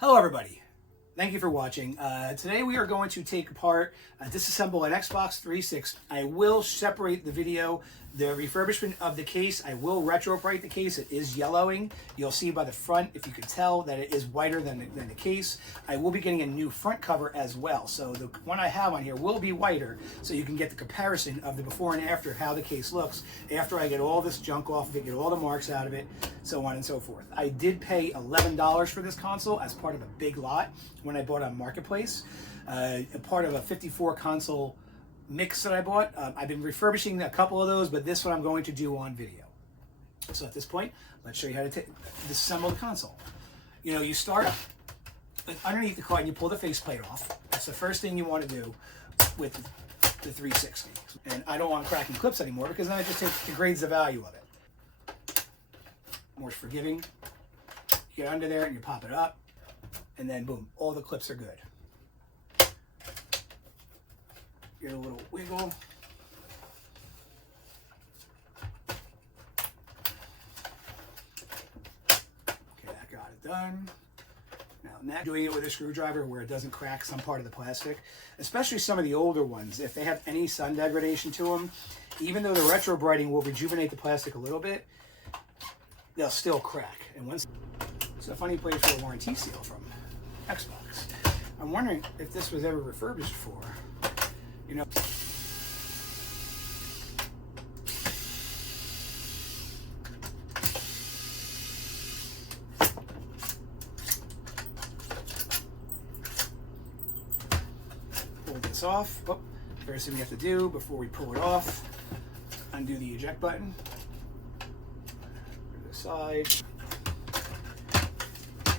Hello everybody, thank you for watching. Today we are going to take apart, disassemble an Xbox 360. I will separate the video, the refurbishment of the case. I will Retro-Brite the case. It is yellowing. You'll see by the front, if you can tell, that it is whiter than the case. I will be getting a new front cover as well. So the one I have on here will be whiter, so you can get the comparison of the before and after, how the case looks after I get all this junk off of it, get all the marks out of it, so on and so forth. I did pay $11 for this console as part of a big lot when I bought on Marketplace, a part of a 54 console mix that I bought. I've been refurbishing a couple of those, but this one I'm going to do on video. So at this point, let's show you how to disassemble the console. You know, you start underneath the card and you pull the faceplate off. That's the first thing you want to do with the 360. And I don't want cracking clips anymore because then it just degrades the value of it. More forgiving. You get under there and you pop it up, and then boom, all the clips are good. Get a little wiggle. Okay, that got it done. Now doing it with a screwdriver where it doesn't crack some part of the plastic, especially some of the older ones, if they have any sun degradation to them, even though the retro-briting will rejuvenate the plastic a little bit, they'll still crack. And once it's a funny place for a warranty seal from Xbox. I'm wondering if this was ever refurbished for, you know. Pull this off. Oh, first thing we have to do before we pull it off, undo the eject button. To the side.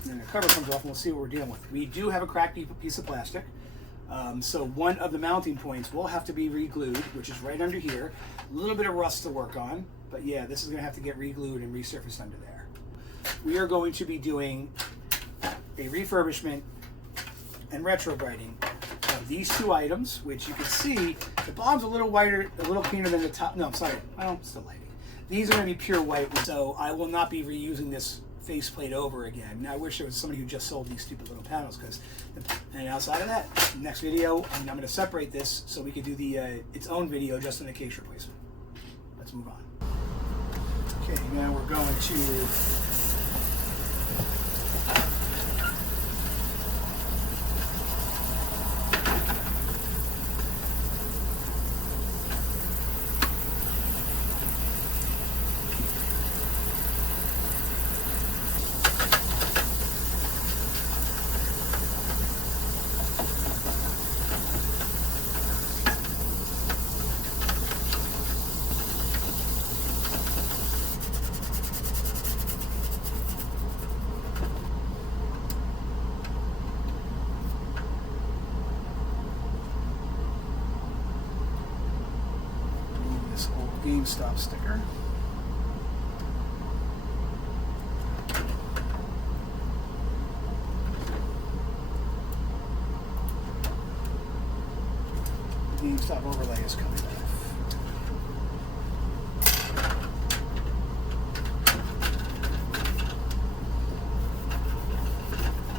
And then the cover comes off and we'll see what we're dealing with. We do have a cracked piece of plastic. So one of the mounting points will have to be re-glued, which is right under here. A little bit of rust to work on, but yeah, this is gonna have to get re-glued and resurfaced under there. We are going to be doing a refurbishment and retro-briting of these two items, which you can see, the bottom's a little whiter, a little cleaner than the top. No, I'm sorry, well, it's still lighting. These are gonna be pure white, so I will not be reusing this faceplate over again. Now, I wish there was somebody who just sold these stupid little panels, because, and outside of that, next video, I'm going to separate this so we could do the its own video just on the case replacement. Let's move on. Okay, now we're going to GameStop sticker. The GameStop overlay is coming off.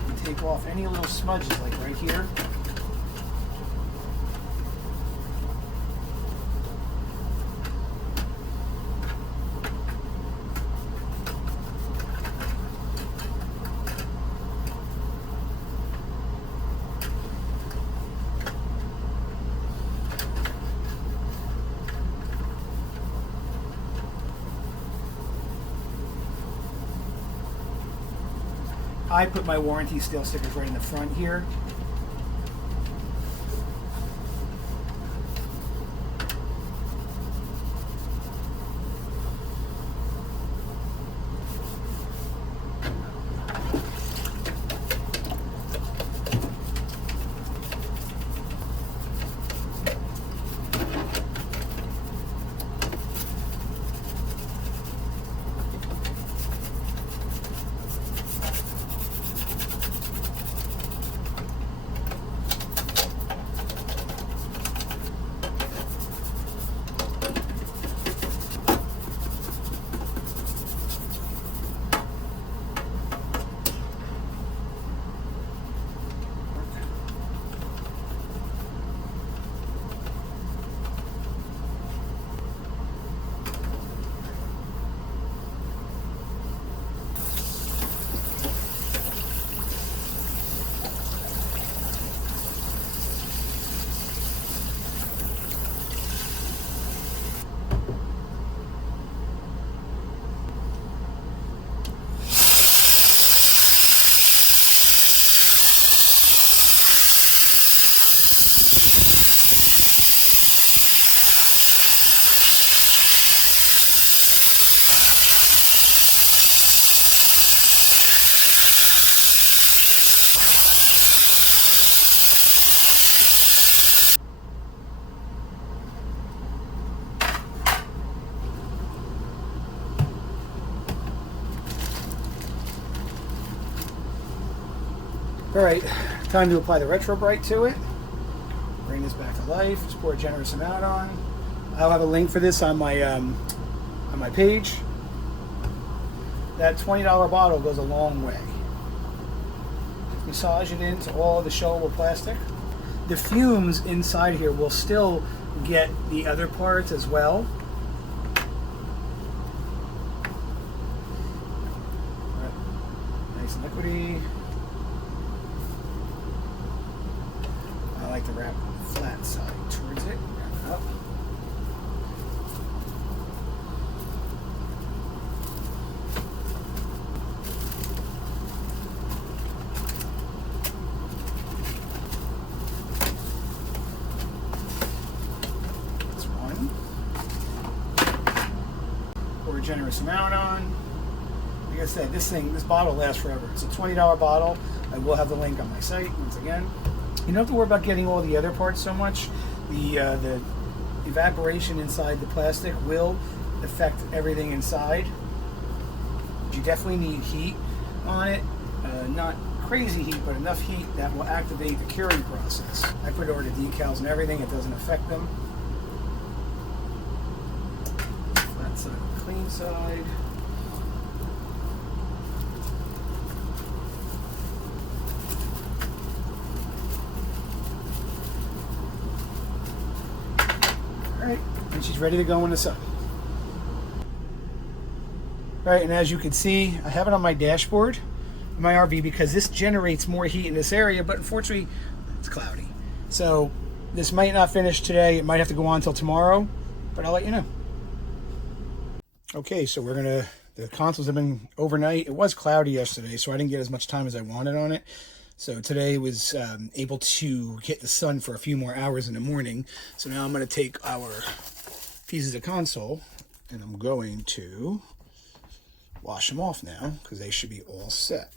You take off any little smudges, like right here. I put my warranty steel stickers right in the front here. All right, time to apply the Retro-Brite to it. Bring this back to life. Just pour a generous amount on. I'll have a link for this on my page. That $20 bottle goes a long way. Massage it into all the shellable plastic. The fumes inside here will still get the other parts as well. Nice and liquidy. I like to wrap the flat side towards it. Wrap it up. That's one. Pour a generous amount on. Like I said, this bottle lasts forever. It's a $20 bottle. I will have the link on my site once again. You don't have to worry about getting all the other parts so much. The evaporation inside the plastic will affect everything inside. You definitely need heat on it. Not crazy heat, but enough heat that will activate the curing process. I put over the decals and everything. It doesn't affect them. Flat side, clean side. Alright, and she's ready to go in the sun. Alright, and as you can see, I have it on my dashboard, my RV, because this generates more heat in this area, but unfortunately, it's cloudy. So, this might not finish today. It might have to go on until tomorrow, but I'll let you know. Okay, so the consoles have been overnight. It was cloudy yesterday, so I didn't get as much time as I wanted on it. So today was able to get the sun for a few more hours in the morning. So now I'm going to take our pieces of console and I'm going to wash them off now because they should be all set.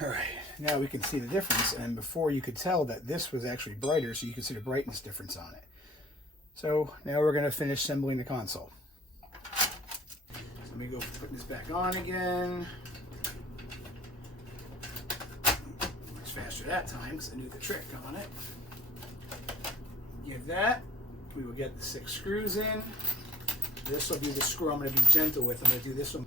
All right, now we can see the difference, and before you could tell that this was actually brighter, so you can see the brightness difference on it. So now we're going to finish assembling the console. So let me go put this back on again. Much faster that time because I knew the trick on it. Give that. We will get the 6 screws in. This will be the screw I'm going to be gentle with. I'm going to do this one.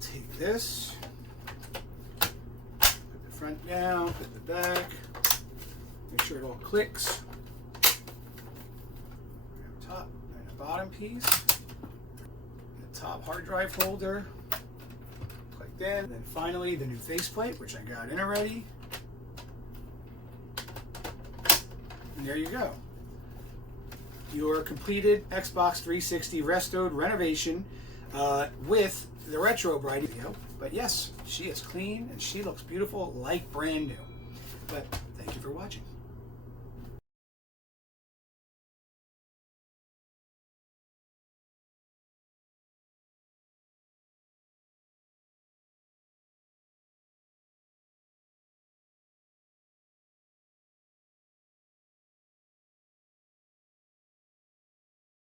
Take this, put the front down, put the back, make sure it all clicks. Top and the bottom piece, the top hard drive holder, clicked in, and then finally the new faceplate, which I got in already. And there you go. Your completed Xbox 360 restored renovation with the Retro-Brite video. But yes, she is clean and she looks beautiful like brand new. But thank you for watching.